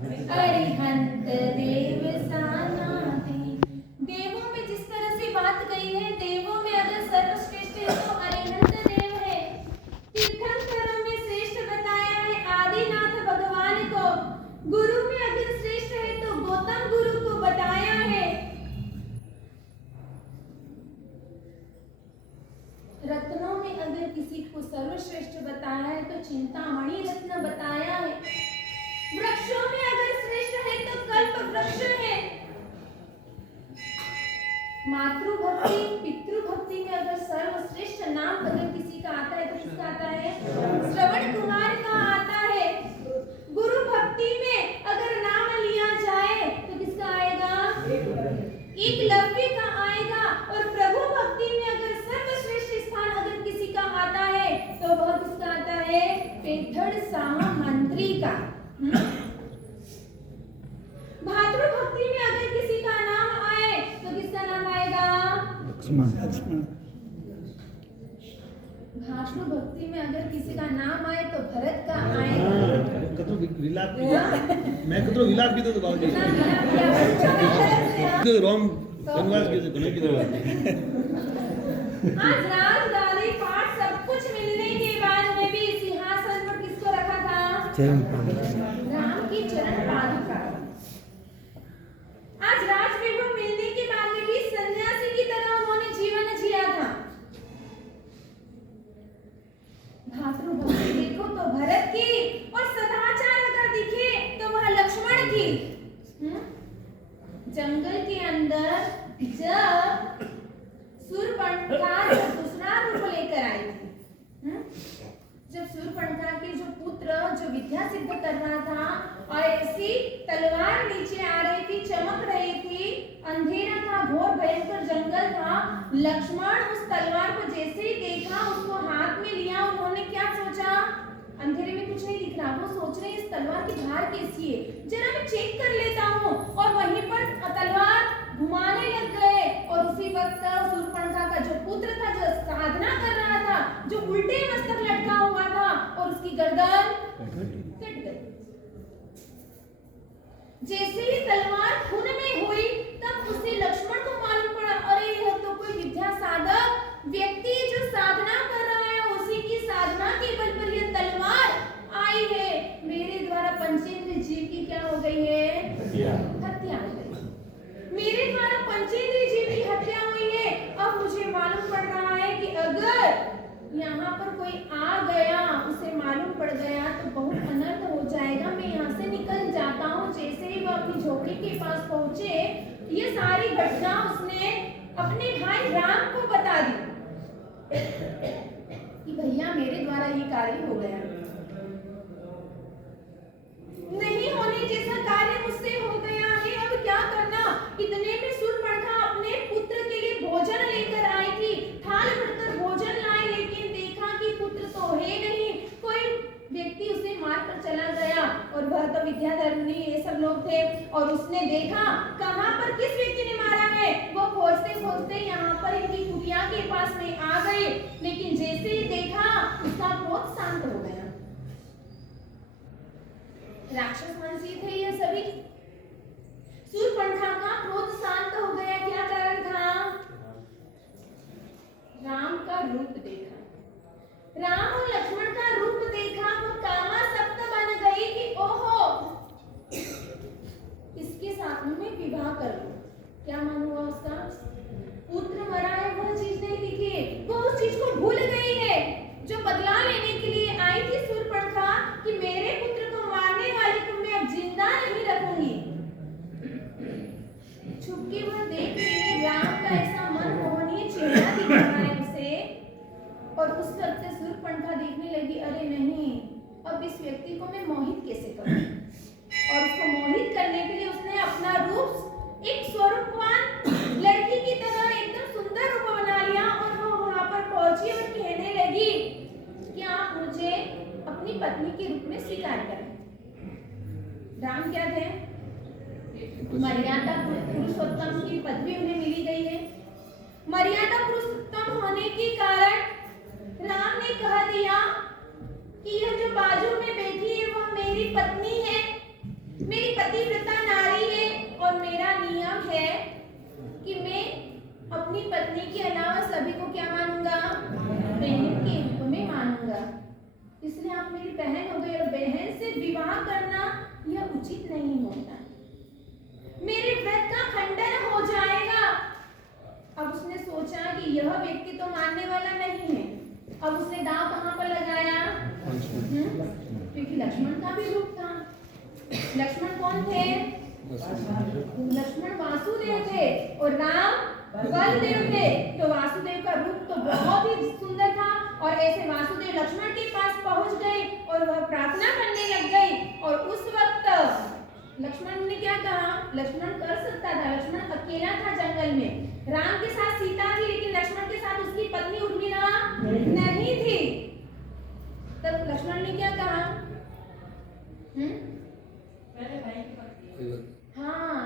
अरिहंत देव सानाते। देवों में जिस तरह से बात कही है, देवों में अगर सर्वश्रेष्ठ है तो अरिहंत देव है। तीर्थंकरों में श्रेष्ठ बताया है आदिनाथ भगवान को। गुरु में अगर श्रेष्ठ है तो गौतम गुरु को बताया है। रत्नों में अगर किसी को सर्वश्रेष्ठ बताया है तो चिंतामणि रत्न बताया है। वृक्षों में अगर श्रेष्ठ है तो कल्प वृक्ष है। मातृभक्ति पितृभक्ति में अगर सर्वश्रेष्ठ नाम अगर किसी का आता है तो किसका आता है? श्रवण कुमार का आता है। गुरु भक्ति में अगर नाम लिया जाए तो किसका आएगा? एकलव्य का आएगा। और प्रभु भक्ति में अगर सर्वश्रेष्ठ स्थान अगर किसी का आता है तो वह किसका आता है? पेद्धड़ साहा मंत्री का। भातृभक्ति में अगर किसी का नाम आए तो किसका नाम आएगा? लक्ष्मण। भातृभक्ति में अगर किसी का नाम आए तो भरत का आएगा। कतो विलाप मैं कतो विलाप की तो बात तो रोम वनवास के बने की दरबार आज राज गादी पाठ सब कुछ मिलने के बाद में भी सिंहासन पर किसको रखा था? राम की चरण पादुका। आज राज वैभव मिलने के बाद में भी सन्यासी की तरह उन्होंने जीवन जिया था। भातृभक्ति देखो तो भरत की, और सदाचार अगर दिखे तो वह लक्ष्मण की। जंगल के अंदर जब शूर्पणखा दूसरा रूप लेकर आई थी, जब शूर्पणखा के जो पुत्र जो विद्या सिद्ध कर रहा था और ऐसी तलवार नीचे आ रही थी, चमक रही थी, अंधेरा था, घोर भयंकर जंगल था। लक्ष्मण उस तलवार को जैसे ही देखा, उसको हाथ में लिया, उन्होंने क्या सोचा? अंधेरे में कुछ नहीं दिख रहा, वो सोच रहे इस तलवार की धार कैसी है, जरा मैं चेक कर लेता हूँ। और वहीं पर तलवार घुमाने लग गए और उसी वक्त शूर्पणखा का जो पुत्र था, जो साधना कर रहा था, जो उल्टे मस्तक लटका हुआ था, और उसकी गर्दन कट गई। जैसे ही तलवार खून में हुई तब उसे लक्ष्मण को मालूम पड़ा, अरे यह तो कोई विद्या साधक व्यक्ति जो साधना कर रहा है, उसी की साधना के बल पर यह तलवार आई है। मेरे द्वारा पंचेंद्रिय जीव की क्या हो गई है? हत्या हो गई। मेरे द्वारा पंचेंद्रिय जीव की हत्या हुई है। अब मुझे मालूम पड़ रहा है कि अगर यहाँ पर कोई आ गया, उसे मालूम पड़ गया तो बहुत अनर्थ हो जाएगा। मैं यहाँ से निकल जाता हूँ। जैसे ही वह अपनी झोपड़ी के पास पहुंचे, ये सारी घटना उसने अपने भाई राम को बता दी कि भैया मेरे द्वारा ये कार्य हो गया, नहीं होने जैसा कार्य मुझसे हो गया है, अब क्या करना? इतने में शूर्पणखा अपने पुत्र के लिए भोजन लेकर आई थी, थाल भरकर भोजन लाई, लेकिन देखा कि पुत्र तो है नहीं, कोई व्यक्ति उसे मार कर चला गया। और वह तो विद्याधर्मी ये सब लोग थे, और उसने देखा कहां पर किस व्यक्ति ने मारा है। वो खोजते खोजते यहाँ पर इनकी कुटिया के पास में आ गए, लेकिन जैसे ही देखा उसका क्रोध शांत हो गया। राक्षस मनसी थे ये सभी। शूर्पणखा का क्रोध शांत हो गया। क्या कारण था? राम का रूप देखा, राम और लक्ष्मण का रूप देखा। वो कामासक्त बन गई कि ओहो इसके साथ में विवाह कर लो। क्या मन हुआ उसका? पुत्र मरा है वह चीज नहीं दिखी, वो उस चीज को भूल गई है जो बदला लेने के लिए आई थी शूर्पणखा कि मेरे पुत्र को मारने वाले को मैं अब जिंदा नहीं रखूंगी। छुपके वह देख रही है, राम का ऐसा मनमोहनीय चेहरा दिख रहा है उसे, और उस वक्त शूर्पणखा देखने लगी, अरे नहीं, अब इस व्यक्ति को मैं मोहित कैसे करूं? और उसको मोहित करने के लिए उसने अपना रूप एक स्वरूपवान लड़की की तरह एकदम सुंदर रूप बना लिया, और वो वहां पर पहुंची और कहने लगी कि आप मुझे अपनी पत्नी के रूप में स्वीकार करें। राम क्या थे? मर्यादा पुरुषोत्तम की पदवी उन्हें मिली गई है। मर्यादा पुरुषोत्तम होने के कारण राम ने कह दिया कि यह जो बाजू में बैठी है वह मेरी पत्नी है, मेरी पत्नी के अलावा सभी को क्या मानूंगा? बहन के रूप में मानूंगा। इसलिए आप मेरी बहन हो गई और बहन से विवाह करना यह उचित नहीं होता। मेरे व्रत का खंडन हो जाएगा। अब उसने सोचा कि यह व्यक्ति तो मानने वाला नहीं है। अब उसने दांव कहां पर लगाया? क्योंकि लक्ष्मण का भी रूप था। लक्ष्मण कौन थे? लक्ष्मण वासुदेव थे और राम बलदेव थे। तो वासुदेव का रूप तो बहुत ही सुंदर था और ऐसे वासुदेव लक्ष्मण के पास पहुंच गए और वह प्रार्थना करने लग गई। और उस वक्त लक्ष्मण ने क्या कहा? लक्ष्मण कर सकता था, लक्ष्मण अकेला था जंगल में। राम के साथ सीता थी, लेकिन लक्ष्मण के साथ उसकी पत्नी उर्मिला नहीं थी। तब लक्ष्मण ने क्या कहा? हाँ,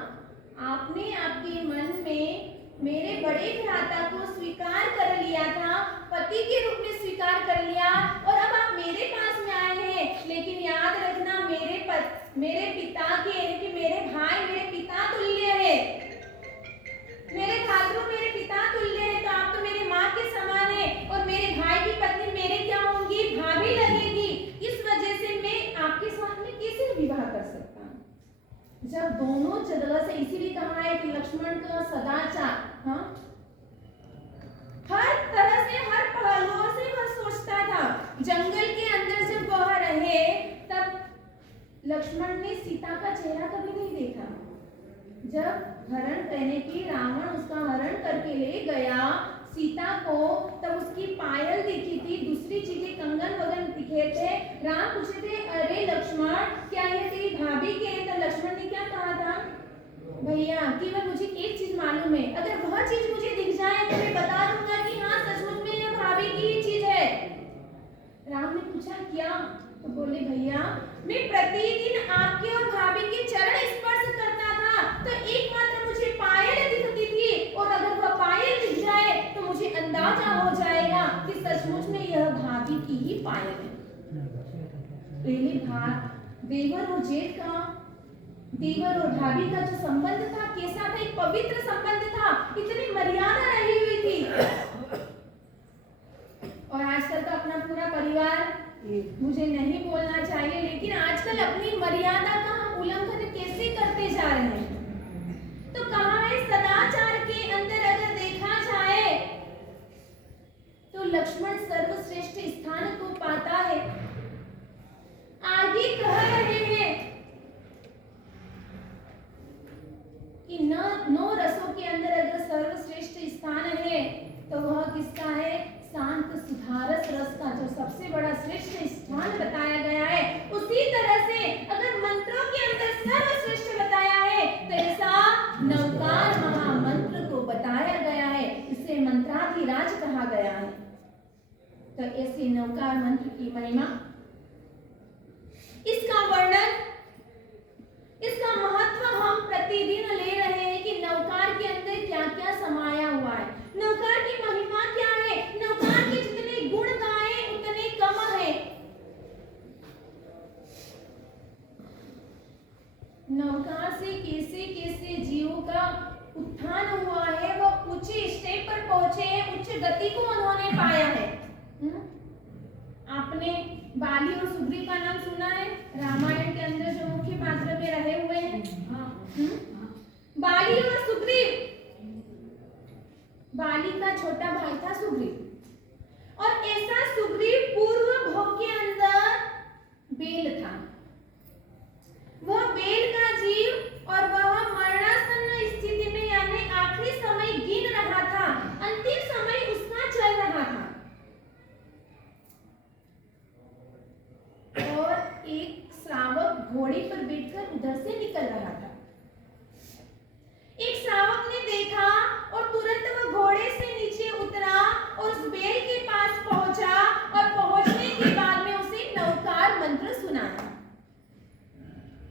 आपने आपके मन में मेरे बड़े भ्राता को स्वीकार कर लिया था, पति के रूप में स्वीकार कर लिया, और अब आप मेरे पास में आए हैं। लेकिन याद रखना, मेरे पिता के, कि मेरे भाई मेरे पिता तुल्य है, मेरे भातृ मेरे पिता तुल्य है। तो आप तो मेरे माँ के समान है और मेरे भाई की पत्नी मेरे क्या होंगी? भाभी लगेगी। इस वजह से मैं आपके साथ में कैसे विवाह कर सकता हूँ? जब दोनों जगह से, इसीलिए कहा है कि लक्ष्मण का सदाचार, हाँ, हर तरह से, हर पहलुओं से वह सोचता था। जंगल के अंदर जब वह रहे तब लक्ष्मण ने सीता का चेहरा कभी नहीं देखा। जब हरण कहने की रावण उसका हरण करके ले गया सीता को, तब उसकी पायल दिखी थी, दूसरी चीजें कंगन वगन दिखे थे। राम पूछे थे, अरे लक्ष्मण, क्या ये तेरी भाभी के हैं? तब लक्ष्मण ने क्या कहा था? भैया, केवल मुझे एक चीज मालूम है, अगर वह चीज मुझे दिख जाए तो मैं बता दूंगा कि हाँ, सचमुच में यह भाभी की ही चीज है। राम ने पूछा, क्या? तो बोले, भैया, मैं प्रतिदिन आपके और भाभी के चरण स्पर्श करता था, तो एकमात्र मुझे पायल दिखती थी, और अगर वह पायल दिख जाए तो मुझे अंदाजा हो जाएगा कि सचमुच में यह भाभी की ही पायल है। पहले देवर और जेठ का, देवर और भाभी का जो संबंध था कैसा था? एक पवित्र संबंध था, इतनी मर्यादा रही हुई थी। और आजकल तो अपना पूरा परिवार, मुझे नहीं बोलना चाहिए, लेकिन आजकल अपनी मर्यादा का हम उल्लंघन कैसे करते जा रहे हैं। तो कहा है, सदाचार के अंदर अगर देखा जाए तो लक्ष्मण सर्वश्रेष्ठ स्थान को पाता है। आगे कह रहे हैं कि नौ रसों के अंदर अगर सर्वश्रेष्ठ स्थान है तो वह किसका है? शांत सुधारस रस का, जो सबसे बड़ा श्रेष्ठ स्थान बताया गया है। उसी तरह से अगर मंत्रों के अंदर सर्वश्रेष्ठ बताया है तो ऐसा नवकार महामंत्र को बताया गया है, इसे मंत्राधिराज कहा गया है। तो ऐसे नवकार मंत्र की महिमा, इसका वर्णन, इसका महत्व हम प्रतिदिन ले रहे हैं कि नवकार के अंदर क्या क्या समाया हुआ है, नवकार की महिमा क्या है। नवकार के जितने गुण गाए उतने कम है। नवकार से कैसे कैसे जीवों का उत्थान हुआ है, वो ऊंचे स्टेप पर पहुंचे हैं, उच्च गति को उन्होंने पाया है। आपने बाली और सुग्रीव का नाम सुना है? रामायण के अंदर जो मुख्य पात्र में रहे हुए हैं, बाली और सुग्रीव। बाली का छोटा भाई था सुग्रीव, और ऐसा सुग्रीव पूर्व भोग के अंदर बेल था। वह बेल का जीव और वह मरणासन्न स्थिति में, यानी आखिरी समय गिन रहा था, अंतिम समय उसका चल रहा था। और एक श्रावक घोड़े पर बैठकर उधर से निकल रहा था। एक श्रावक ने देखा और तुरंत वह घोड़े से नीचे उतरा और उस बेल के पास पहुंचा, और पहुंचने के बाद में उसे नवकार मंत्र सुनाया।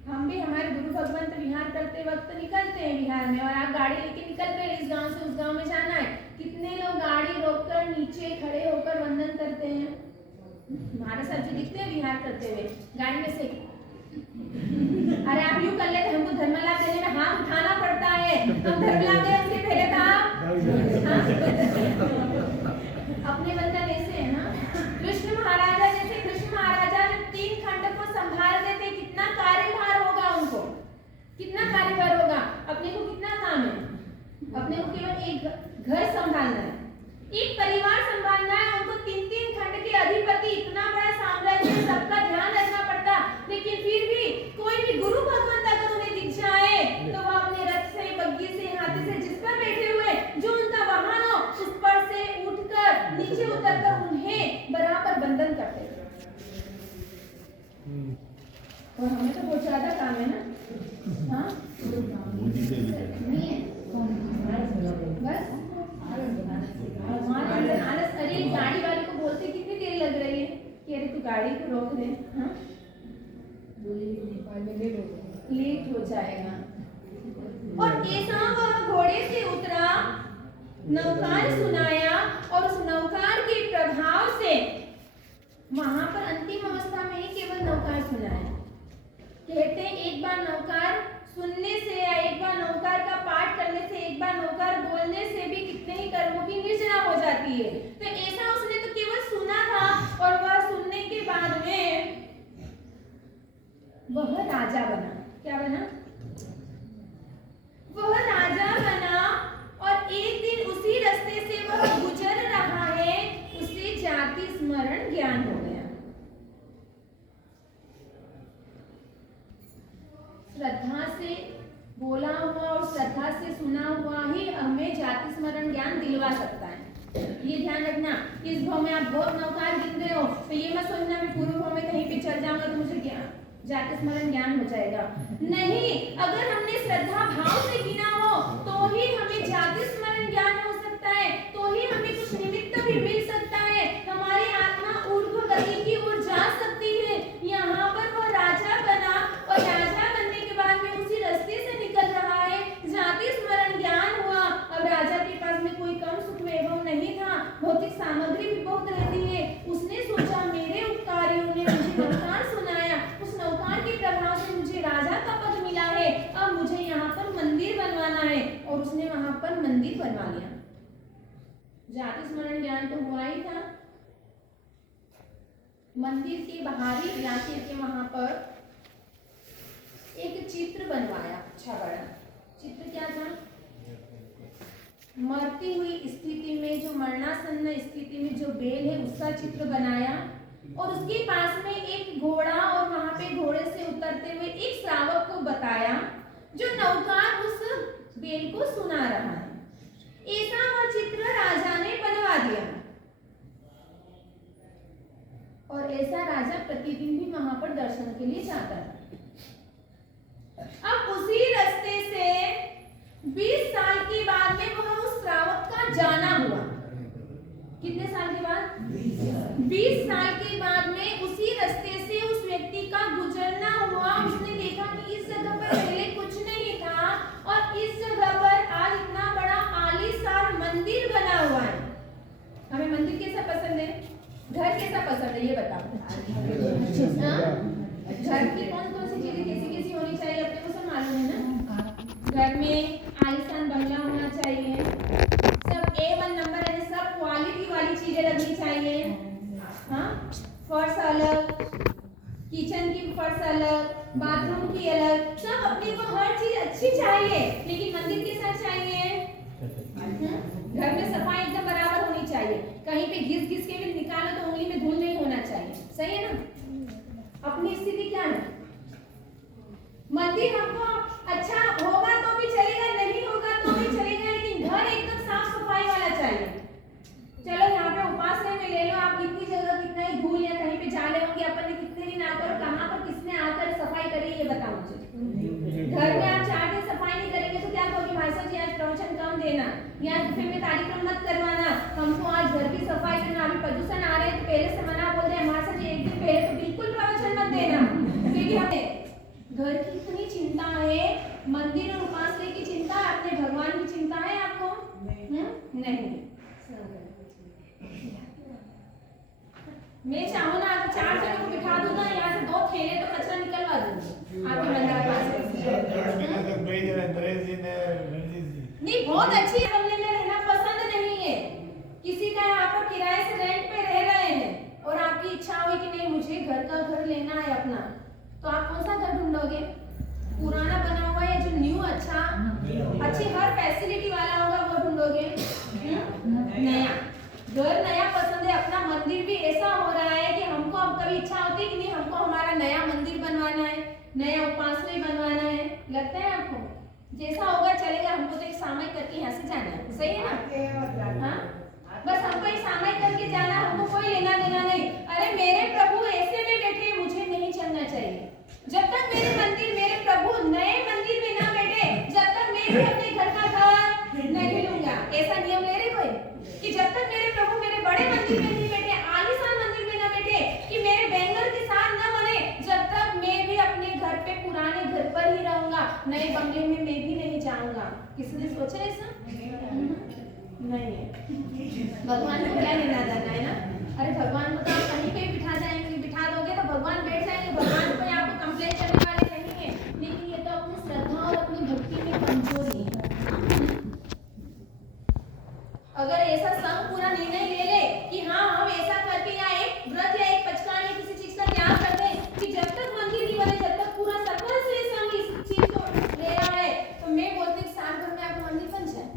हम भी हमारे गुरु भगवंत विहार करते वक्त निकलते हैं विहार में, और आप गाड़ी लेके निकल रहे हैं, इस गांव से उस गांव में जाना है। कितने लोग गाड़ी रोककर नीचे खड़े होकर वंदन करते हैं? महाराज साहब जी दिखते हैं विहार करते हुए गाड़ी में से। अरे आप यूं कर लेते, हमको धर्म लाभ देने में हाथ उठाना पड़ता है। हम धर्म लाभ दे, उसके पहले तो आप अपने बंधन ऐसे है ना। कृष्ण महाराजा जैसे कृष्ण महाराजा जब 3 खंड को संभालते थे, कितना कार्यभार होगा उनको, कितना कार्यभार होगा। अपने को कितना काम है, अपने को केवल एक घर संभालना है, एक परिवार संभालना है। उनको 3-3 खंड के अधिपति, इतना बड़ा साम्राज्य, सबका ध्यान रखना पड़ता। लेकिन फिर भी कोई भी गुरु भगवंत अगर उन्हें दिख जाए तो वह अपने रथ से, बग्घी से, हाथी से, जिस पर बैठे हुए, जो उनका वाहन हो, उस पर से उठकर नीचे उतरकर उन्हें बराबर बंधन करते थे। और हमें तो बहुत ज्यादा काम है ना। हाँ नहीं है बस आलस। अरे गाड़ी वाले को बोलते कितनी देर लग रही है कि अरे तू गाड़ी को रोक दे, हाँ लेट हो जाएगा। और ऐसा वह घोड़े से उतरा, नौकार सुनाया, और उस नौकार के प्रभाव से वहां पर अंतिम अवस्था में ही केवल नौकार सुनाया। कहते हैं एक बार नौकार सुनने से या एक बार नौकार का पाठ करने से, एक बार नौकार बोलने से भी कितने ही कर्मों की निर्जना हो जाती है। तो ऐसा उसने तो केवल सुना था, और वह सुनने के बाद में वह राजा बना। क्या बना? वह राजा बना। और एक दिन उसी रास्ते से वह गुजर रहा है, उसे जाति स्मरण ज्ञान हो गया। श्रद्धा से बोला हुआ और श्रद्धा से सुना हुआ ही हमें जाति स्मरण ज्ञान दिलवा सकता है। ये ध्यान रखना। इस भाव में आप बहुत नौकार गिन रहे हो तो ये मत सोचना मैं पूर्व भाव में कहीं पे चल जाऊंगा तो मुझे ज्ञान, जाति स्मरण ज्ञान हो जाएगा। नहीं, अगर हमने श्रद्धा भाव से गिना हो तो ही हमें जाति स्मरण ज्ञान हो सकता है, तो ही हमें कुछ निमित्त भी मिल सकता है, हमारी आत्मा ऊर्ध्व गति की ओर जा सकती है। यहाँ पर वह राजा बना, और राजा बनने के बाद में उसी रास्ते से निकल रहा है, जाति स्मरण ज्ञान हुआ। अब राजा के पास में कोई कम सुख वैभव नहीं था, भौतिक सामग्री भी बहुत रहती है। उसने सोचा मेरे उपकारियों ने मुझे नौकार सुनाया, उस नौकार के प्रभाव से मुझे राजा का पद मिला है, अब मुझे यहाँ पर मंदिर बनवाना है। और उसने वहां पर मंदिर बनवा लिया। जाति स्मरण ज्ञान तो हुआ ही था। मंदिर के बाहरी इलाके के वहां पर एक चित्र बनवाया। अच्छा बड़ा चित्र क्या था? मरती हुई स्थिति में, जो मरणासन्न स्थिति में जो बेल है उसका चित्र बनाया। और उसके पास में एक घोड़ा, और वहां पे घोड़े से उतरते हुए एक श्रावक को बताया जो नौकार उस बेल को सुना रहा है। ऐसा वह चित्र राजा ने बनवा दिया। और ऐसा राजा प्रतिदिन भी वहां पर दर्शन के लिए जाता था। अब उसी रास्ते से 20 साल के बाद में वह उस श्रावक का जाना हुआ। कितने साल के बाद? 20 साल के बाद में उसी रास्ते से उस व्यक्ति का गुजरना हुआ। उसने देखा कि इस जगह पर पहले कुछ नहीं था, और इस जगह पर आज इतना बड़ा आलीशान मंदिर बना हुआ है। हमें मंदिर कैसा पसंद है, घर कैसा पसंद है, ये बताओ। घर की कौन कौन सी चीजें कैसी कैसी होनी चाहिए अपने को सब मालूम है ना। घर में आलीशान बंगला होना चाहिए, सब A1 नंबर है, सब क्वालिटी वाली चीजें लगनी चाहिए। हाँ, फर्श अलग, किचन की फर्श अलग, बाथरूम की अलग, सब अपने को हर चीज अच्छी चाहिए। लेकिन मंदिर कैसा चाहिए? घर में सफाई एकदम बराबर होनी चाहिए। कहीं पे घिस घिस के भी निकालो तो उंगली में धूल नहीं होना चाहिए। सही है ना? अपनी स्थिति क्या है? मंदिर हमको अच्छा होगा तो भी चलेगा, नहीं होगा तो भी चलेगा, लेकिन घर एकदम साफ सफाई वाला चाहिए। चलो यहाँ पे उपासना में ले लो आप, कितनी जगह कितना ही धूल या कहीं पे जा ले होंगे, अपन ने कितने दिन आकर कहाँ पर किसने आकर सफाई करी ये बताओ मुझे। घर में आप 4 दिन सफाई नहीं करेंगे तो क्या कहोगे? भाई साहब जी आज प्रवचन कम देना, या फिर में कार्यक्रम मत करवाना, हमको आज घर की सफाई करना, अभी प्रदूषण आ रहे हैं तो पहले से मना बोल रहे हैं, हमारे साथ एक दिन पहले तो बिल्कुल प्रवचन मत देना। क्योंकि हमें घर की इतनी चिंता है, मंदिर और उपासना की चिंता, अपने भगवान की चिंता है आपको? नहीं। मैं चाहूँ ना आप 4 जनों को बिठा दूँ ना, यहाँ से 2 थैले तो कचरा निकलवा दूँ आपके मंदिर के पास से। नहीं, बहुत अच्छी बंगले में रहना मुझे घर का घर लेना है अपना, तो आप कौन सा घर ढूंढोगे? पुराना बना हुआ या जो न्यू अच्छा अच्छी हर फैसिलिटी वाला होगा वो ढूंढोगे? नया घर नया पसंद है। अपना मंदिर भी ऐसा हो रहा है कि हमको अब कभी इच्छा होती है कि नहीं हमको हमारा नया मंदिर बनवाना है, नया उपासना बनवाना है, लगता है आपको? जैसा होगा चलेगा, हमको तो एक सामयिक करके यहाँ से जाना है, सही है ना? हाँ, बस हमको एक सामयिक करके जाना, हमको कोई लेना देना नहीं। अरे मेरे प्रभु ऐसे में बैठे, मुझे नहीं चलना चाहिए। जब तक मेरे मंदिर, मेरे प्रभु नए मंदिर में ना बैठे, जब तक मैं भी अपने घर का घर नहीं लूंगा। ऐसा नियम ले रहे कोई कि जब तक मेरे प्रभु मेरे बड़े मंदिर में नहीं बैठे, आलीशान मंदिर में ना बैठे, कि मेरे बैंगल के साथ न बने, जब तक मैं भी अपने घर पे पुराने घर पर ही रहूंगा, नए बंगले में मैं भी नहीं जाऊंगा। किसने सोचा ऐसा? नहीं है। भगवान को क्या लेना देना है ना? अरे भगवान को तो आप कहीं पे बिठा जाएंगे, बिठा दोगे तो भगवान बैठ जाएंगे। भगवान को आपको कंप्लेन करने वाले नहीं है, लेकिन ये तो अपनी श्रद्धा और अपनी भक्ति में कमजोरी है। अगर ऐसा संघ पूरा निर्णय ले ले कि हाँ हम ऐसा करके या एक व्रत या एक पचकान या किसी चीज का त्याग कर दे कि जब तक मंदिर नहीं बने, जब तक पूरा सर्कल से संघ इस चीज को ले रहा है, तो मैं बोलती हूँ साल भर में आपका मंदिर बन जाए,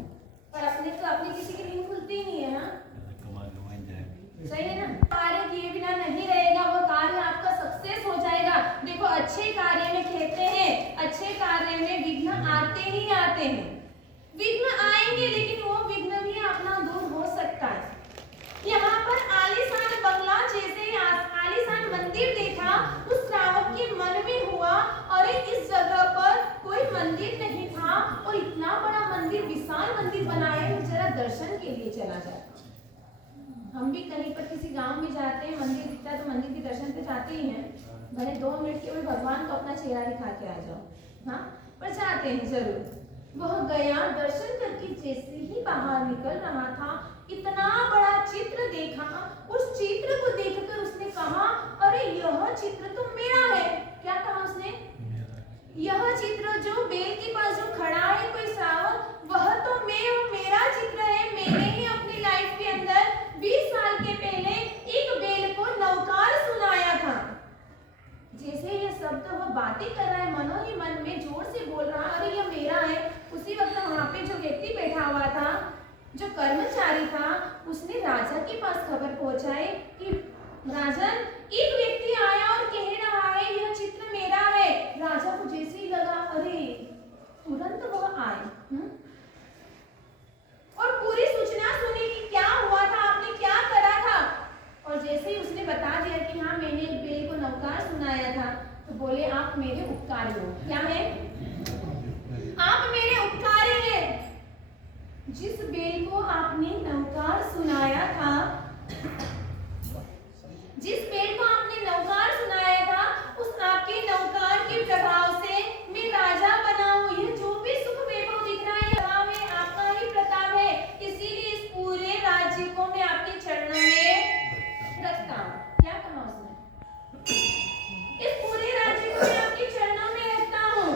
पर अपने तो अपनी किसी की नींद खुलती नहीं है। हाँ सही है ना? कार्य किए बिना नहीं रहेगा, वो कार्य आपका सक्सेस हो जाएगा। देखो अच्छे कार्य में कहते हैं, अच्छे कार्य में विघ्न आते ही आते हैं, विघ्न आएंगे, लेकिन वो विघ्न भी अपना दूर हो सकता है। यहाँ पर आलीशान बंगला जैसे आलीशान मंदिर देखा, उस श्रावक के मन में हुआ अरे इस जगह पर कोई मंदिर नहीं था और इतना बड़ा मंदिर, विशाल मंदिर बनाया है, जरा दर्शन के लिए चला जाए। हम भी कहीं पर किसी गांव में जाते हैं, मंदिर दिखता है तो मंदिर के दर्शन पे जाते ही हैं, भले 2 मिनट केवल भगवान को अपना चेहरा दिखा के आ जाओ, हाँ, पर जाते हैं जरूर। वह गया, दर्शन करके जैसे ही बाहर निकल रहा था, इतना बड़ा चित्र देखा। उस चित्र को देखकर उसने कहा अरे यह चित्र तो मेरा है। क्या कहा उसने? यह चित्र जो बेल के पास जो खड़ा है कोई श्रावक, वह तो मैं हूँ, मेरा चित्र है। मैंने ही अपनी लाइफ के अंदर 20 साल के पहले एक बेल को नवकार सुनाया था। जैसे ये शब्द वह बातें कर रहा है, मनो ही मन में जोर से बोल रहा अरे ये मेरा है, उसी वक्त वहां पे जो व्यक्ति बैठा हुआ था, जो कर्मचारी था, उसने राजा के पास खबर पहुंचाई कि राजन एक व्यक्ति आया और कह रहा है यह चित्र मेरा है। राजा को जैसे ही लगा अरे, तुरंत वह आए और पूरी सूचना सुनी कि क्या हुआ था, आपने क्या करा था। और जैसे ही उसने बता दिया कि हाँ मैंने एक बेल को नवकार सुनाया था, तो बोले आप मेरे उपकारी हो। क्या है? आप मेरे उपकारी हैं। जिस बेल को आपने नवकार सुनाया था, जिस बेल को आपने नवकार सुनाया था, उस आपके नवकार के प्रभाव से मैं राजा बना हूँ। यह जो भी सुख वैभव दिख रहा है आपका ही प्रताप है, इसीलिए इस पूरे राज्य को मैं आपके चरणों में रखता हूँ। क्या कहा उसने? इस पूरे राज्य को मैं आपके चरणों में रखता हूँ।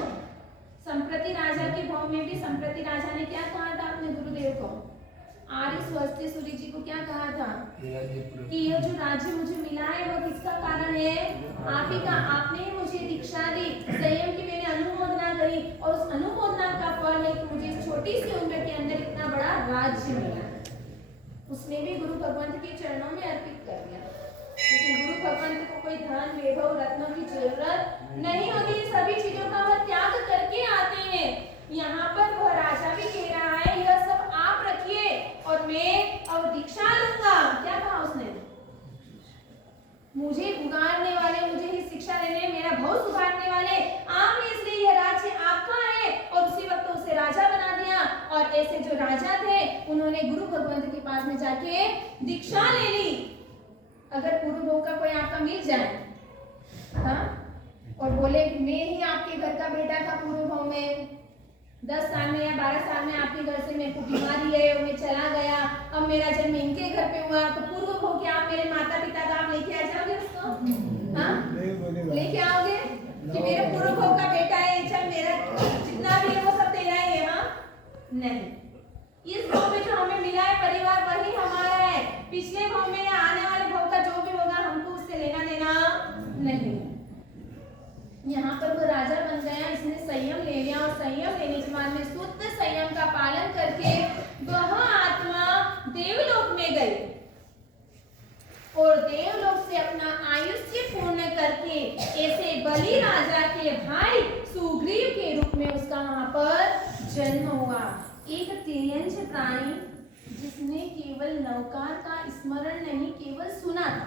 संप्रति राजा के भाव में भी संप्रति राजा ने क्या कहा था अपने गुरुदेव को? आर्य स्वस्ति सूर्य जी को क्या कहा था कि यह जो राज्य मुझे मिला है वो किसका कारण है? आप ही का। आपने ही मुझे दीक्षा दी, संयम की मैंने अनुमोदना करी, और उस अनुमोदना का फल है कि मुझे इस छोटी सी उम्र के अंदर इतना बड़ा राज्य मिला। उसने भी गुरु भगवंत के चरणों में अर्पित कर दिया। लेकिन गुरु भगवंत को कोई धन वैभव रत्नों की जरूरत नहीं होती, सभी चीजों का वह त्याग करके आते हैं। यहाँ पर वह राजा भी कह रहा है यह सब आप रखिए और मैं अब दीक्षा लूंगा। क्या कहा उसने? मुझे उगारने वाले, मुझे ही शिक्षा देने, मेरा भाव सुधारने वाले आप, इसलिए यह राज्य आपका है। और उसी वक्त उसे राजा बना दिया। और ऐसे जो राजा थे उन्होंने गुरु भगवंत के पास में जाके दीक्षा ले ली। अगर पूर्व भाव का कोई आपका मिल जाए, हाँ, और बोले मैं ही आपके घर का बेटा था पूर्व भाव में, 10 साल में या 12 साल में आपके घर से मेरे को बीमारी है और मैं चला गया, अब मेरा जन्म इनके घर पे हुआ, तो पूर्व भाव के आप मेरे माता पिता का आप लेके आ जाओगे उसको? हाँ, लेके आओगे कि मेरे पूर्व भाव का बेटा है, चल मेरा जितना भी है वो सब तेरा ही है? हाँ, नहीं। इस भाव में जो हमें मिला है परिवार वही हमारा है। पिछले भाव में या आने वाले भाव का जो भी होगा हमको उससे लेना देना यहाँ पर वो राजा बन गया, इसने संयम ले लिया और संयम लेने के बाद में शुद्ध संयम का पालन करके वह आत्मा देवलोक में गई और देवलोक से अपना आयुष्य पूर्ण करके ऐसे बलि राजा के भाई सुग्रीव के रूप में उसका वहां पर जन्म हुआ। एक तिर्यंज प्राणी जिसने केवल नवकार का स्मरण नहीं केवल सुना था,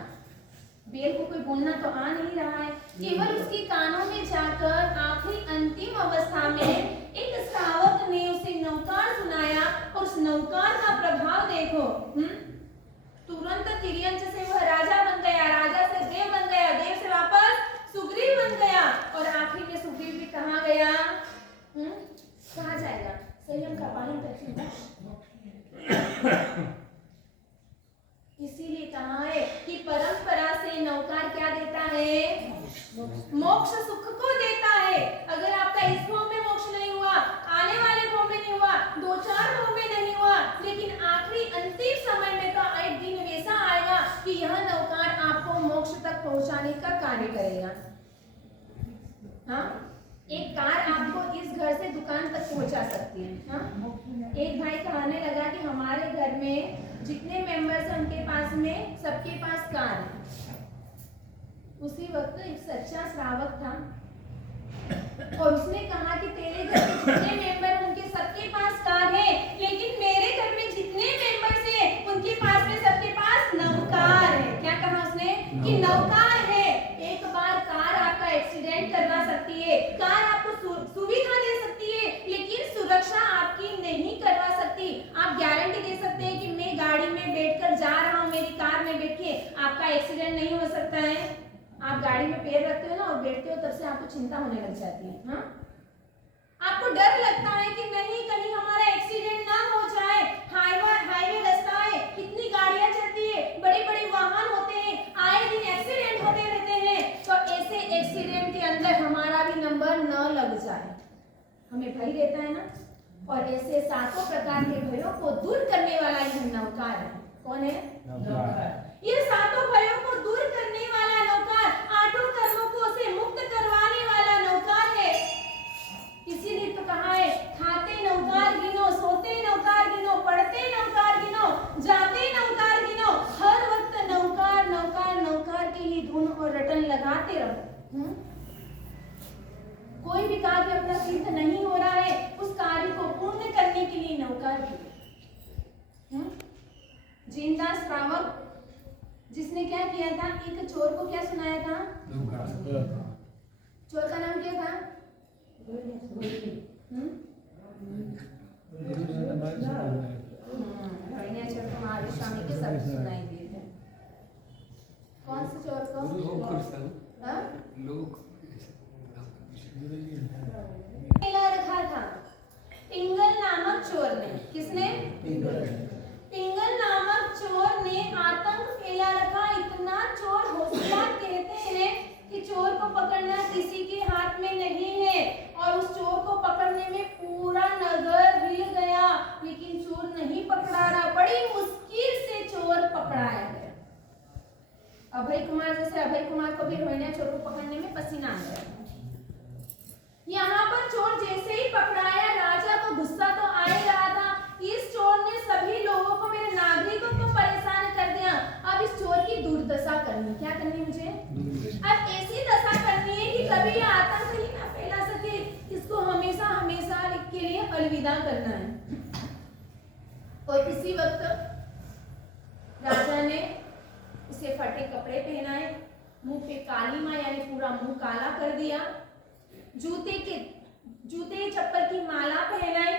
बेल को कोई बोलना तो आ नहीं रहा है, केवल उसके कानों में जाकर आखिरी अंतिम अवस्था में एक श्रावक ने उसे नवकार सुनाया और उस नवकार का प्रभाव देखो। तुरंत तिर्यंज से वह राजा बन गया, राजा से देव बन गया, देव से वापस सुग्रीव बन गया और आखिर में सुग्रीव भी कहाँ गया? कहाँ जाएगा? संयम का पालन करके। इसीलिए कहा है कि परंपरा से नवकार क्या देता है? मोक्ष सुख को देता है। अगर आपका इस भव में मोक्ष नहीं हुआ, आने वाले भव में नहीं हुआ, 2-4 भव में नहीं हुआ, लेकिन आखिरी अंतिम समय में तो एक दिन वैसा आएगा कि यह नवकार आपको मोक्ष तक पहुंचाने का कार्य करेगा। हाँ, एक कार आपको इस घर से दुकान तक पहुंचा सकती है। हाँ? एक भाई कहने लगा कि हमारे घर में जितने मेंबर्स हैं उनके पास में सबके पास कार है। उसी वक्त एक सच्चा श्रावक था और उसने कहा कि तेरे घर में जितने मेंबर हैं उनके सबके पास कार है, लेकिन मेरे घर में जितने मेंबर्स हैं उनके पास में सबके पास नवकार है। क्या कहा उसने? कि नवकार है। एक बार कार आपका एक्सीडेंट करवा सकती है, कार आपको सुविधा दे सकती है, लेकिन सुरक्षा आपकी नहीं करवा सकती। आप गारंटी दे सकते हैं कि मैं गाड़ी में बैठकर जा रहा हूँ, मेरी कार में बैठ के आपका एक्सीडेंट नहीं हो सकता है। आप गाड़ी में पैर रखते हो ना और बैठते हो, तब से आपको चिंता होने लग जाती है। हाँ? आपको डर लगता है कि नहीं कहीं हमारा एक्सीडेंट ना हो जाए। हाईवे रास्ता है, कितनी गाड़ियां चलती है, बड़े-बड़े वाहन होते हैं, आए दिन एक्सीडेंट होते रहते हैं, तो ऐसे एक्सीडेंट के अंदर हमारा भी नंबर न लग जाए, हमें भय रहता है ना। और ऐसे 7 प्रकार के भयों को दूर करने वाला यह नवकार है। कौन है? नवकार। ये 7 भयों को दूर करने वाला नवकार, 8 कर्मों को से मुक्त करवाने वाला नवकार है। इसीलिए तो कहा है, खाते नवकार गिनो, सोते नवकार गिनो, पढ़ते नवकार गिनो, जाते नवकार गिनो, हर वक्त नवकार नवकार नवकार की ही धुन और रटन लगाते रहो। कोई भी कार्य अपना सिद्ध नहीं हो रहा है, उस कार्य को पूर्ण करने के लिए नवकार गिनो। जिंदा श्रावक जिसने क्या किया था? एक चोर को क्या सुनाया था? चोर का नाम क्या था? स्वामी के शब्द सुनाई दिए थे। कौन से चोर को? मेला रखा था पिंगल नामक चोर ने। किसने? पिंगल नामक चोर ने आतंक फैला रखा। इतना चोर होशियार कहते हैं कि चोर को पकड़ना किसी के हाथ में नहीं है, और उस चोर को पकड़ने में पूरा नगर हिल गया, लेकिन चोर नहीं पकड़ा रहा। बड़ी मुश्किल से चोर पकड़ाया गया। अभय कुमार जैसे अभय कुमार को भी रोहिणी चोर को पकड़ने में पसीना आ गया। यहाँ पर चोर जैसे ही पकड़ाया, राजा को गुस्सा तो आ ही रहा था, इस चोर ने सभी लोगों को, मेरे नागरिकों को परेशान कर दिया। अब इस चोर की दुर्दशा करनी। क्या करनी मुझे? अब ऐसी दशा करनी है कि कभी आतंक ही ना फैला सके। इसको हमेशा हमेशा के लिए अलविदा करना है। और इसी वक्त राजा ने उसे फटे कपड़े पहनाए, मुंह पे कालीमा यानी पूरा मुंह काला कर दिया, जूते चप्पल की माला पहनाई,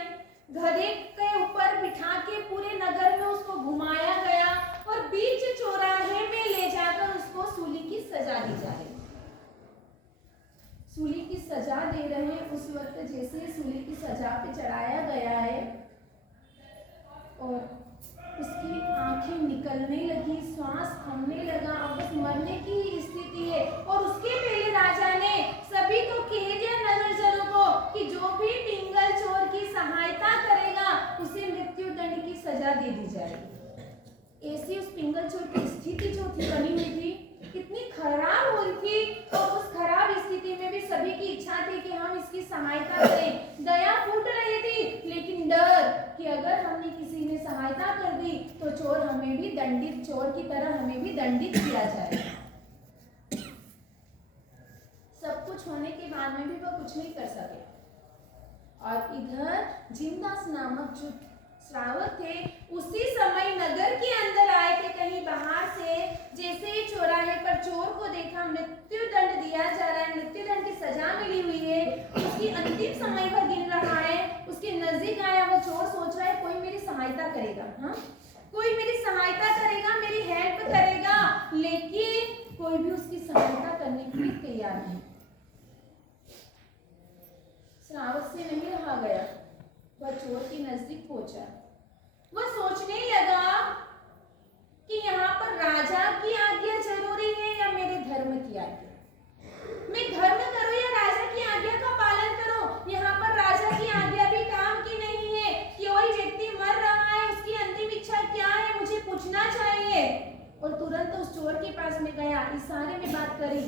गधे के ऊपर बिठा के पूरे नगर में उसको घुमाया गया और बीच चौराहे में ले जाकर उसको सूली की सजा दी जा रही। सूली की सजा दे रहे हैं। उस वक्त जैसे सूली की सजा पे चढ़ाया गया है और उसकी आंखें निकलने लगी, श्वास थमने लगा, अब बस मरने की स्थिति है। और उसके पहले राजा ने सभी को कह दिया, नगरजनों को, कि जो भी पिंगल चोर की सहायता करेगा उसे मृत्यु दंड की सजा दे दी जाएगी। ऐसी उस पिंगल चोर की स्थिति जो थी बनी हुई थी, कितनी खराब हुई थी। और उस खराब स्थिति में भी सभी दंडित किया जाए। सब कुछ होने के बाद में भी वह कुछ नहीं कर सके। और इधर जिनदास नामक जो श्रावक थे उसी समय नगर के अंदर आए थे कहीं बाहर से। जैसे ही चौराहे पर चोर को देखा, मृत्यु दंड दिया जा रहा है, मृत्यु दंड की सजा मिली हुई है, उसकी अंतिम समय पर गिन रहा है, उसके नजदीक आया वो चोर सोच रहा है कोई मेरी सहायता करेगा, हाँ कोई मेरी सहायता करेगा, मेरी हेल्प करेगा, लेकिन कोई भी उसकी सहायता करने के लिए तैयार नहीं। श्रावक से नहीं रहा गया, वह चोर के नजदीक पहुंचा। वह सोचने लगा कि यहाँ पर राजा की आज्ञा जरूरी है या मेरे धर्म की आज्ञा। मैं धर्म करूं या राजा की आज्ञा का पालन करूं। यहाँ पर राजा की आज्ञा भी काम की नहीं है। कोई व्यक्ति मर रहा है, उसकी अंतिम इच्छा क्या है मुझे पूछना चाहिए। और तुरंत उस चोर के पास में गया, इशारे में बात करी।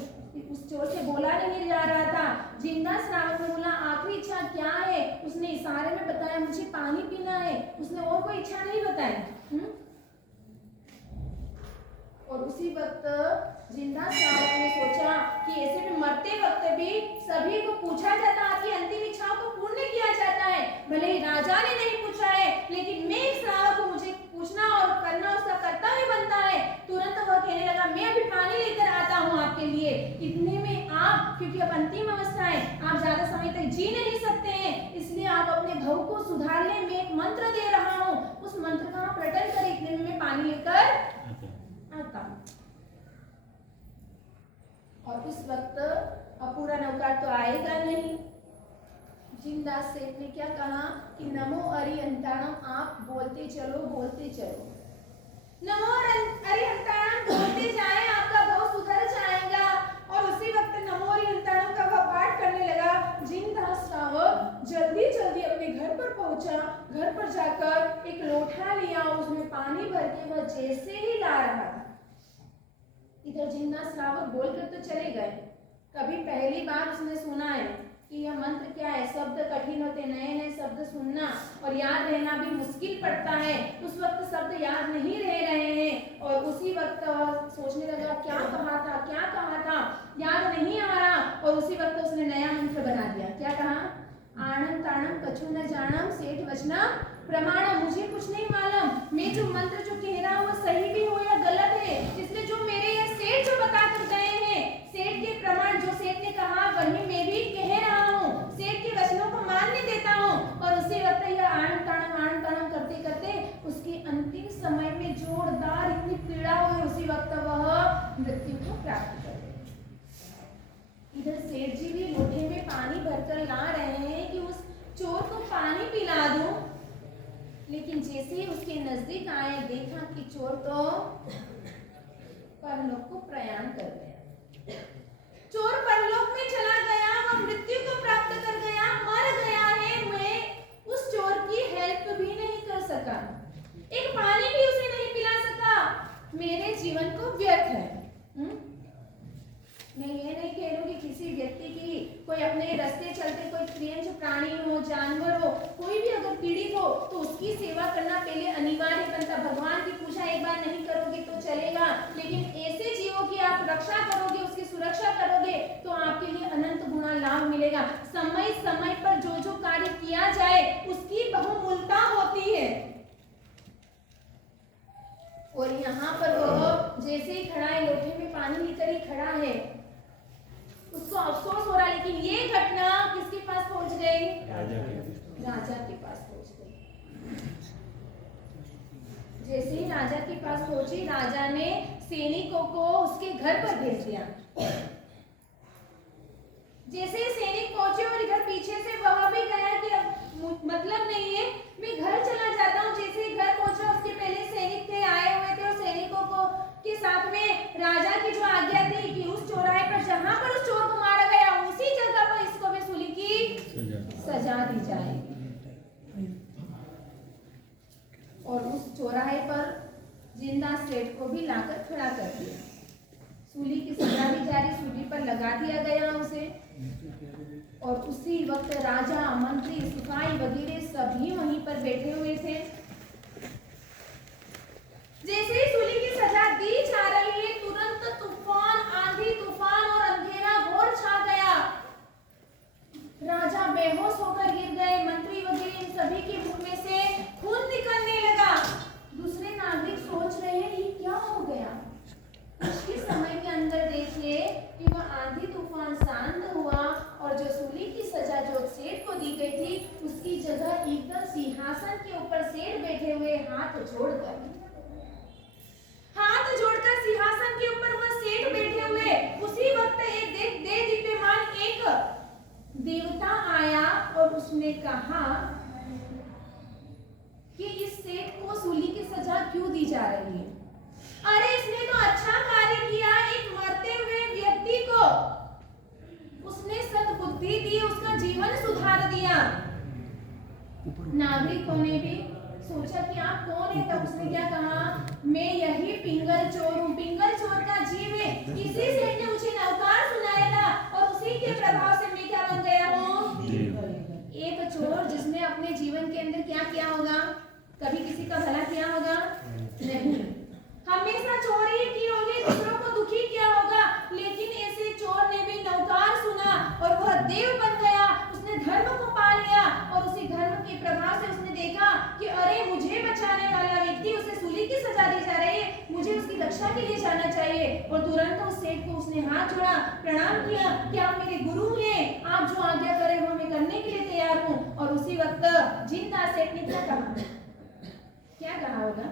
उस चोर से बोला नहीं जा रहा था। जिंदा श्रावक ने बोला आखिरी इच्छा क्या है। उसने इशारे में बताया मुझे पानी पीना है। उसने और कोई इच्छा नहीं बताई। और उसी वक्त जिंदा श्रावक ने सोचा कि ऐसे में मरते वक्त भी सभी को पूछा जाता, आपकी अंतिम इच्छाओं को पूर्ण किया जाता है। भले ही राजा ने नहीं पूछा है, लेकिन मैं एक श्रावक को मुझे पूछना और करना उसका कर्तव्य बनता है। तुरंत वह कहने लगा मैं अभी पानी लेकर आता हूँ आपके लिए। इतने में आप, क्योंकि अब अंतिम अवस्था है, आप ज्यादा समय तक जी नहीं सकते हैं, इसलिए आप अपने भाव को सुधार ले। मैं एक मंत्र दे रहा हूँ, उस मंत्र का आप रटन करें। इतने में मैं पानी लेकर आता हूँ। और उस वक्त अपूरा नौकर तो आएगा नहीं। जिनदास सेठ ने क्या कहा कि नमो अरिहंताणम, आप बोलते चलो बोलते चलो। नमो अरिहंताणम बोलते जाए, आपका भाव सुधर जाएगा। और उसी वक्त नमो अरिहंताणम का वह पाठ करने लगा। जिनदास श्रावक जल्दी जल्दी अपने घर पर पहुंचा। घर पर जाकर एक लोटा लिया, उसमें पानी भर के वह जैसे ही ला रहा था, इधर जिनदास श्रावक बोलकर तो चले गए। कभी पहली बार उसने सुना है कि यह मंत्र क्या है। शब्द कठिन होते, नए नए शब्द सुनना और याद रहना भी मुश्किल पड़ता है। उस वक्त शब्द याद नहीं रह रहे हैं। और उसी वक्त सोचने लगा क्या कहा था, याद नहीं आ रहा। और उसी वक्त उसने नया मंत्र बना दिया। क्या कहा? आणम ताणम कछु न जानम सेठ वचनम प्रमाणम। मुझे कुछ नहीं मालूम, मैं जो मंत्र जो कह रहा हूँ वो सही भी हो या गलत है, इसलिए जो मेरे ये सेठ जो बता कर गए हैं, सेठ के प्रमाण जो सेठ ने कहा वही मैं भी कह रहा हूँ, सेठ के वचनों को मानने देता हूँ। और उसी वक्त यह आणम ताणम करते करते उसके अंतिम समय में जोरदार इतनी पीड़ा हुई, उसी वक्त वह मृत्यु को प्राप्त कर गए। इधर सेठ जी भी लोटे में पानी भरकर ला रहे हैं कि उस चोर को पानी पिला दूं, लेकिन जैसे ही उसके नजदीक आए देखा कि चोर तो परलोक को प्रयाण कर गया। चोर परलोक में चला गया, वह मृत्यु को प्राप्त कर गया, मर गया है। मैं उस चोर की हेल्प भी नहीं कर सका, एक पानी भी उसे नहीं पिला सका। मेरे जीवन को व्यर्थ है। मैं ये नहीं कह रही कि किसी व्यक्ति की कोई अपने रास्ते चलते कोई क्रियंच प्राणी हो, जानवर हो, कोई भी अगर पीड़ित हो तो उसकी सेवा करना पहले अनिवार्य बनता। भगवान की पूजा एक बार नहीं करोगे तो चलेगा, लेकिन ऐसे जीवों की आप रक्षा करोगे, उसकी सुरक्षा करोगे तो आपके लिए अनंत गुना लाभ मिलेगा। समय समय पर जो जो कार्य किया जाए उसकी बहुमूल्यता होती है। और यहाँ पर वो जैसे ही खड़ा है, लोटे में पानी लेकर ही खड़ा है, उसको अफसोस हो रहा है। लेकिन ये घटना किसके पास पहुंच गई? राजा के पास पहुंच गई। जैसे ही राजा के पास पहुंची, राजा ने सैनिकों को उसके घर पर भेज दिया। जैसे ही सैनिक पहुंचे और इधर पीछे से वह भी गया कि अब मतलब नहीं है, मैं घर चला जाता हूँ। जैसे ही घर पहुंचा, उसके पहले सैनिक थे, आए हुए थे, और सैनिकों को के साथ में राजा की जो आज्ञा थी कि उस चौराहे पर जहां पर उस चोर को मारा गया उसी जगह पर इसको भी सूली की सजा दी जाएगी। और उस चौराहे पर जिंदा सेठ को भी लाकर खड़ा कर दिया। सूली की सजा दी जा रही, सूली पर लगा दिया गया उसे। और उसी वक्त राजा, मंत्री, सिपाही वगैरह सभी वहीं पर बैठे हुए थे। जैसे ही सूली की सजा दी जा रही जोड़कर सिंहासन के ऊपर वह सेठ बैठे हुए, उसी वक्त एक दे दीप्यमान एक देवता आया और उसने कहा कि इस सेठ को सूली की सजा क्यों दी जा रही है? अरे इसने तो अच्छा कार्य किया, एक मरते हुए व्यक्ति को उसने सद्बुद्धि दी, उसका जीवन सुधार दिया। नागरिकों ने भी सोचा कि आप कौन है, तब उसने क्या कहा, मैं यही पिंगल चोर हूँ, पिंगल चोर का जीव है। किसी सेठ ने मुझे नौकार सुनाया था और उसी के प्रभाव से मैं क्या बन गया हूँ, एक चोर जिसने अपने जीवन के अंदर क्या किया होगा, कभी किसी का भला किया होगा नहीं, हमेशा चोरी की होगी, दूसरों को दुखी किया होगा। लेकिन ऐसे चोर ने भी नौकार सुना और वह देव बन गया, उसने धर्म को पा लिया और उसी धर्म के प्रभाव से उसने देखा कि अरे मुझे बचाने वाला व्यक्ति, उसे सूली की सजा दी जा रही है, मुझे उसकी रक्षा के लिए जाना चाहिए। और तुरंत उस सेठ को उसने हाथ जोड़ा, प्रणाम किया कि आप मेरे गुरु हैं, आप जो आज्ञा करें वो मैं करने के लिए तैयार हूँ। और उसी वक्त जिंदा सेठ ने क्या कहा होगा,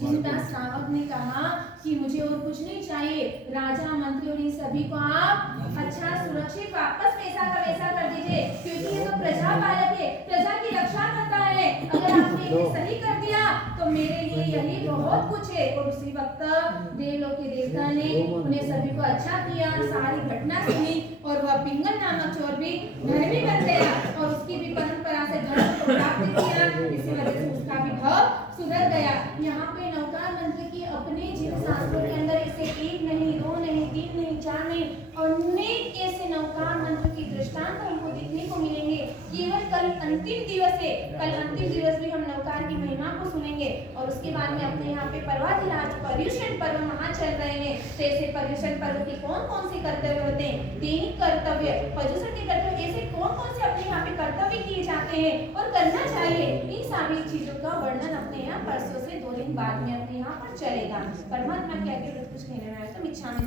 जिंदा श्रावक ने कहा कि मुझे और कुछ नहीं चाहिए, राजा मंत्री और इन सभी को आप अच्छा सुरक्षित वापस वैसा का वैसा कर दीजिए, क्योंकि ये तो प्रजा पालक है, प्रजा की रक्षा करता है। अगर आपने इसे सही कर दिया तो मेरे लिए यही बहुत कुछ है। और उसी वक्त देवलोक के देवता ने उन्हें सभी को अच्छा किया, सारी घटना सुनी और वह पिंगल नामक चोर भी धर्मी बन गया और उसकी भी परंपरा से धर्म को प्राप्त किया। इसी वजह से उसका भी भाव सुधर गया। यहाँ पे नौकार मंत्री की अपने जीव शास्त्रों के अंदर ऐसे एक नहीं, दो नहीं, तीन नहीं, चार नहीं, अनेक ऐसे नौकार मंत्र की दृष्टांत हमको देखने को मिलेंगे। केवल कल अंतिम दिवस है, कल अंतिम दिवस भी हम नौकार की महिमा को सुनेंगे और उसके बाद में अपने यहाँ पे पर्वाधिराज पर्युषण पर्व महा चल रहे हैं। तो ऐसे पर्युषण पर्व के कौन कौन से कर्तव्य होते हैं, दैनिक कर्तव्य, पर्युषण के कर्तव्य, ऐसे कौन कौन से अपने यहाँ पे कर्तव्य किए जाते हैं और करना चाहिए, इन सारी चीजों का वर्णन अपने यहाँ परसों से 2 दिन बाद में अपने यहाँ पर चलेगा। परमात्मा क्या कुछ कहने में आया तो इच्छा में